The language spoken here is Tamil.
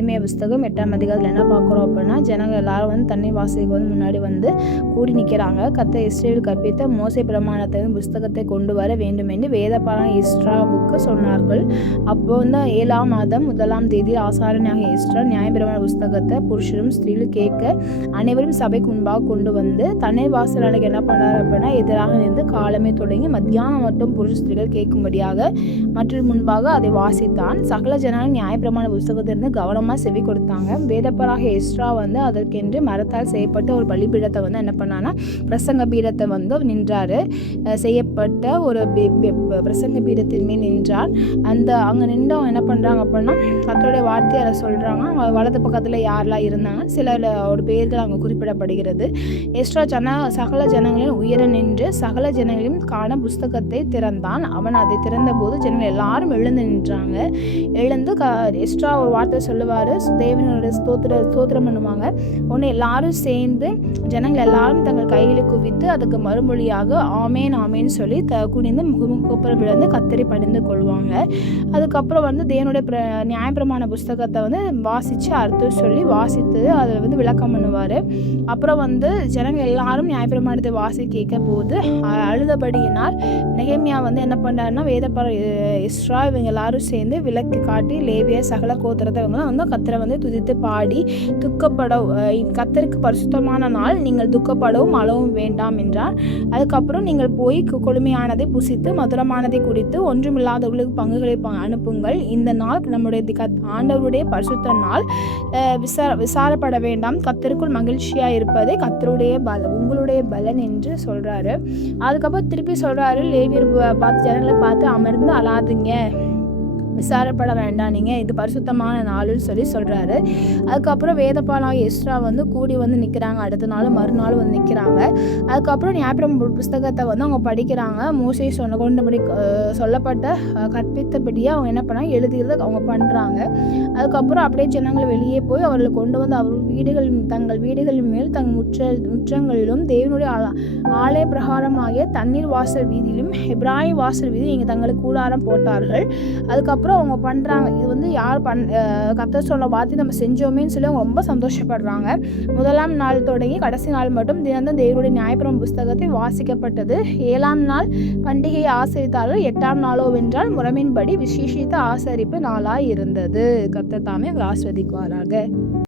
நெகேமியா புஸ்தகம் 8ஆம் அதிகாரத்தில் என்ன பார்க்குறோம் அப்படின்னா, ஜனங்கள் எல்லாரும் வந்து தண்ணீர் வாசலுக்கு வந்து முன்னாடி வந்து கூடி நிற்கிறாங்க. கர்த்தர் இஸ்ரவேலுக்கு கற்பித்த மோசே பிரமாணத்தின் புஸ்தகத்தை கொண்டு வர வேண்டும் என்று வேதபாரகன் எஸ்றாவுக்கு சொன்னார்கள். அப்போ வந்து 7ஆம் மாதம் 1ஆம் தேதி ஆசாரியனாகிய எஸ்றா நியாயப்பிரமாண புஸ்தகத்தை புருஷரும் ஸ்திரீலும் கேட்க அனைவரும் சபைக்கு முன்பாக கொண்டு வந்து தண்ணீர் வாசல் அன்னைக்கு என்ன பண்ணார் அப்படின்னா, எதிராக நின்று காலமே தொடங்கி மத்தியானம் மட்டும் புருஷ ஸ்திரீகள் கேட்கும்படியாக மற்றும் முன்பாக அதை வாசித்தான். சகல ஜனங்கள் நியாயப்பிரமாண புஸ்தகத்திலிருந்து கவனமாக செவி கொடுத்தாங்க. வேதபாரகன் எஸ்றா வந்து அதற்கென்று மரத்தால் செய்யப்பட்ட ஒரு பலிபீடத்தை வந்து என்ன பண்ணான்னா, பிரசங்க பீடத்தை வந்து நின்றார். செய்யப்பட்ட ஒரு பிரசங்க பீடத்தின் மேல் நின்றார். அங்கே நின்றவங்க என்ன பண்ணுறாங்க அப்படின்னா, கர்த்தருடைய வார்த்தையை அதை சொல்கிறாங்க. வலது பக்கத்தில் யாரெல்லாம் இருந்தாங்க, சிலரோட பேர்கள் அங்கே குறிப்பிடப்படுகிறது. எஸ்றா சகல ஜனங்களையும் உயர நின்று சகல ஜனங்களையும் காண புஸ்தகத்தை திறந்தான். அவன் அதை திறந்தபோது ஜனங்கள் எல்லாரும் எழுந்து நின்றாங்க. எழுந்து எஸ்றா ஒரு வார்த்தை சொல்லுவார். தேவனுடைய ஸ்தோத்திரம் பண்ணுவாங்க. ஒன்று எல்லாரும் சேர்ந்து ஜனங்கள் எல்லாரும் தங்கள் கைகளை குவித்து அதுக்கு மறுமொழியாக ஆமேன் ஆமேன்னு சொல்லி குனிந்து முகமுகப்புறம் விழுந்து கத்தரி பணிந்து கொள்வாங்க. அதுக்கப்புறம் வந்து தேவனுடைய நியாயப்பிரமாண புஸ்தகத்தை வந்து வாசித்து அர்த்தம் சொல்லி வாசித்து அதில் வந்து விளக்கம் பண்ணுவார். அப்புறம் வந்து ஜனங்கள் எல்லாரும் நியாயப்பிரமாணத்தை வாசி கேட்க போது அழுதபடியினால் நெகேமியா வந்து என்ன பண்ணாருன்னா, எஸ்றா இவங்க எல்லாரும் சேர்ந்து விளக்கு காட்டி லேவிய சகல கோத்திரத்தை இவங்க வந்து கத்தரை வந்து துதித்து பாடி கத்தருக்கு பரிசுத்தமான நாள், நீங்கள் துக்கப்படவும் அழவும் வேண்டாம் என்றார். அதுக்கப்புறம் நீங்கள் போய் கொழுமையானதை புசித்து மதுரமானதை குடித்து ஒன்றுமில்லாதவர்களுக்கு பங்குகளை அனுப்புங்கள். இந்த நாள் நம்முடைய ஆண்டவருடைய பரிசுத்த நாள், விசாரப்பட வேண்டாம். கத்தருக்குள் மகிழ்ச்சியாக இருப்பதே கத்தருடைய உங்களுடைய பலன் என்று சொல்றாரு. அதுக்கப்புறம் திருப்பி சொல்றாரு, லேவியர் பார்த்து ஜனங்களை பார்த்து அமர்ந்து அழாதீங்க, விசாரப்பட வேண்டாம், நீங்கள் இது பரிசுத்தமான நாளுன்னு சொல்லி சொல்கிறாரு. அதுக்கப்புறம் வேதபாரகன் எஸ்றா வந்து கூடி வந்து நிற்கிறாங்க. அடுத்த நாள் மறுநாள் வந்து நிற்கிறாங்க. அதுக்கப்புறம் நியாயப்பிரமாண புஸ்தகத்தை வந்து அவங்க படிக்கிறாங்க. மோசே கொண்டபடி சொல்லப்பட்ட கற்பித்தபடியே அவங்க என்ன பண்ணாங்க, எழுதுகிறது அவங்க பண்ணுறாங்க. அதுக்கப்புறம் அப்படியே ஜனங்கள் வெளியே போய் அவர்களை கொண்டு வந்து அவர் தங்கள் வீடுகளின் மேல் தங்கள் முற்றங்களிலும் தேவனுடைய ஆலய பிரகாரமாகிய தண்ணீர் வாசல் வீதியிலும் எப்ராஹிம் வாசல் வீதி இங்கே தங்களுக்கு கூடாரம் போட்டார்கள். அதுக்கப்புறம் அவங்க பண்ணுறாங்க. இது வந்து யார் கர்த்தர் சொன்ன வார்த்தை நம்ம செஞ்சோமேன்னு சொல்லி அவங்க ரொம்ப சந்தோஷப்படுறாங்க. 1ஆம் நாள் தொடங்கி கடைசி நாள் மட்டும் தினந்தோறும் தேவனுடைய நியாயப்பிரமாண புஸ்தகத்தை வாசிக்கப்பட்டது. 7ஆம் நாள் பண்டிகையை ஆசரித்தார்கள். 8ஆம் நாளோ வென்றால் முறைமையின்படி விசேஷித்த ஆசரிப்பு நாளாய் இருந்தது. கர்த்தர் தாமே ஆசீர்வதிக்குவாராக.